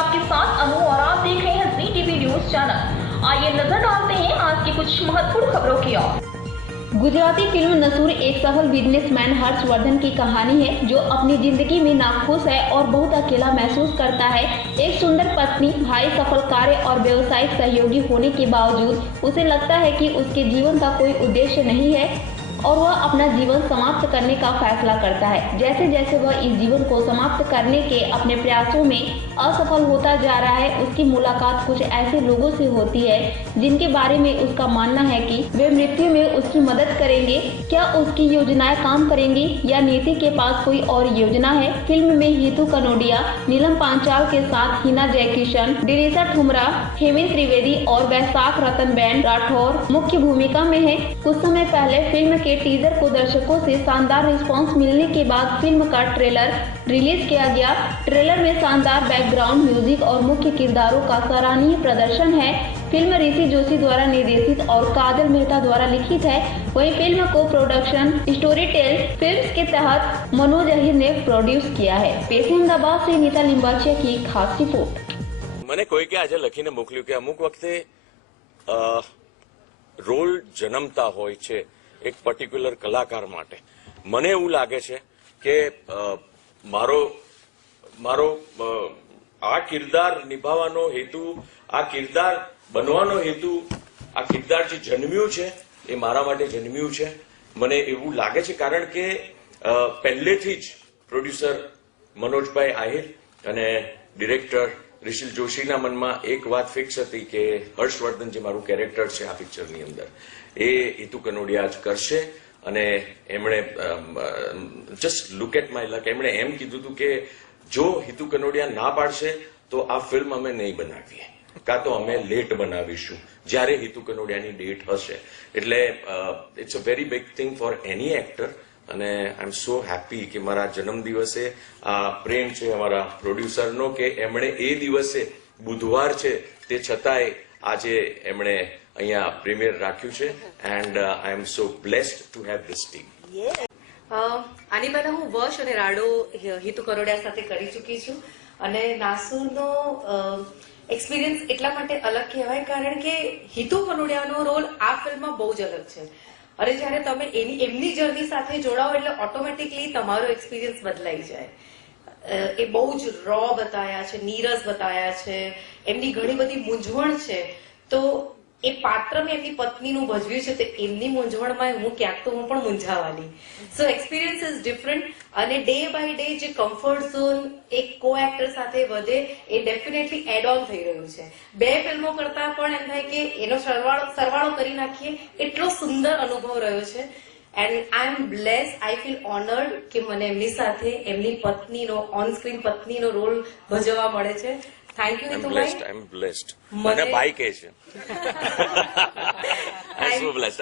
आपके साथ अनु और आप देख रहे हैं जी टीवी न्यूज चैनल। आइए नजर डालते हैं आज की कुछ महत्वपूर्ण खबरों की ओर। गुजराती फिल्म नसूर एक सफल बिजनेसमैन हर्षवर्धन की कहानी है, जो अपनी जिंदगी में नाखुश है और बहुत अकेला महसूस करता है। एक सुंदर पत्नी, भाई, सफल कार्य और व्यवसायिक सहयोगी होने के बावजूद उसे लगता है कि उसके जीवन का कोई उद्देश्य नहीं है और वह अपना जीवन समाप्त करने का फैसला करता है। जैसे जैसे वह इस जीवन को समाप्त करने के अपने प्रयासों में असफल होता जा रहा है, उसकी मुलाकात कुछ ऐसे लोगों से होती है जिनके बारे में उसका मानना है कि वे मृत्यु में उसकी मदद करेंगे। क्या उसकी योजनाएं काम करेंगी या नीति के पास कोई और योजना है? फिल्म में हितू कनोडिया, नीलम पांचाल के साथ हिना जयकिशन, दिनेशा ठुमरा, हेमंत त्रिवेदी और वैशाख रतनबेन राठौर मुख्य भूमिका में है। कुछ समय पहले फिल्म के टीजर को दर्शकों से शानदार रिस्पांस मिलने के बाद फिल्म का ट्रेलर रिलीज किया गया। ट्रेलर में शानदार बैकग्राउंड म्यूजिक और मुख्य किरदारों का सराहनीय प्रदर्शन है। फिल्म ऋषि जोशी द्वारा निर्देशित और काजल मेहता द्वारा लिखित है। वहीं फिल्म को प्रोडक्शन स्टोरी टेल फिल्म्स के तहत मनोज अहिर ने प्रोड्यूस किया है। पेश अहमदाबाद से नीता लिंबाचिया की खास रिपोर्ट। મને કોઈ કે આજે લખીને મોકલ્યું કે અમુક વખતે રોલ જન્મતા હોય છે એક પર્ટિક્યુલર કલાકાર માટે. મને એવું લાગે છે કે મારો આ કિરદાર નિભાવવાનો હેતુ, આ કિરદાર બનવાનો હેતુ, આ કિરદાર જે જન્મ્યું છે એ મારા માટે જન્મ્યું છે. મને એવું લાગે છે કારણ કે પહેલેથી જ પ્રોડ્યુસર મનોજભાઈ આહિર અને ડિરેક્ટર ऋषि जोशीના મનમાં એક વાત ફિક્સ હતી કે હર્ષવર્ધન જે મારું કેરેક્ટર છે આ પિક્ચરની અંદર એ હિતુ કનોડિયા જ કરશે. અને એમણે જસ્ટ લુક એટ માય લક, એમણે એમ કીધું હતું કે જો હિતુ કનોડિયા ના પાડશે તો આ ફિલ્મ અમે નહીં બનાવીએ, કાં તો અમે લેટ બનાવીશું જ્યારે હિતુ કનોડિયાની ડેટ હશે. એટલે it's a very big thing for any actor. અને આઈ એમ સો હેપી કે મારા જન્મદિવસે આ પ્રેમ છે અમારા પ્રોડ્યુસરનો કે એમણે એ દિવસે બુધવાર છે તે છતાંય આજે એમણે અહીંયા પ્રીમિયર રાખ્યું છે. And I am so blessed to have this team. આની પહેલા હું વર્ષ અને રાડો હિતુ કનોડિયા સાથે કરી ચૂકી છું અને નાસુરનો એક્સપિરિયન્સ એટલા માટે અલગ કહેવાય કારણ કે હિતુ કનોડિયાનો રોલ આ ફિલ્મમાં બહુ જ અલગ છે. અરે જ્યારે તમે એમની જર્ની સાથે જોડાઓ એટલે ઓટોમેટિકલી તમારો એક્સપિરિયન્સ બદલાઈ જાય. એ બહુ જ રો બતાવ્યા છે, નીરસ બતાવ્યા છે, એમની ઘણી બધી મૂંઝવણ છે. તો એ પાત્ર મેં એમની પત્નીનું ભજવ્યું છે, તો એમની મૂંઝવણમાં હું ક્યાંક તો હું પણ મૂંઝાવાની. સો એક્સપિરિયન્સ ઇઝ ડિફરન્ટ અને ડે બાય ડે જે કમ્ફર્ટ ઝોન એક કો એક્ટર સાથે વધે એ ડેફિનેટલી એડ ઓન થઈ રહ્યું છે. બે ફિલ્મો કરતા પણ એમ થાય કે એનો સરવાળો કરી નાખીએ એટલો સુંદર અનુભવ રહ્યો છે. And I am blessed, I feel honoured કે મને એમની સાથે એમની પત્નીનો ઓન સ્ક્રીન પત્નીનો રોલ ભજવવા મળે છે. Thank you Hitubhai. I am blessed. મને બાઈ કહે છે. I am so blessed.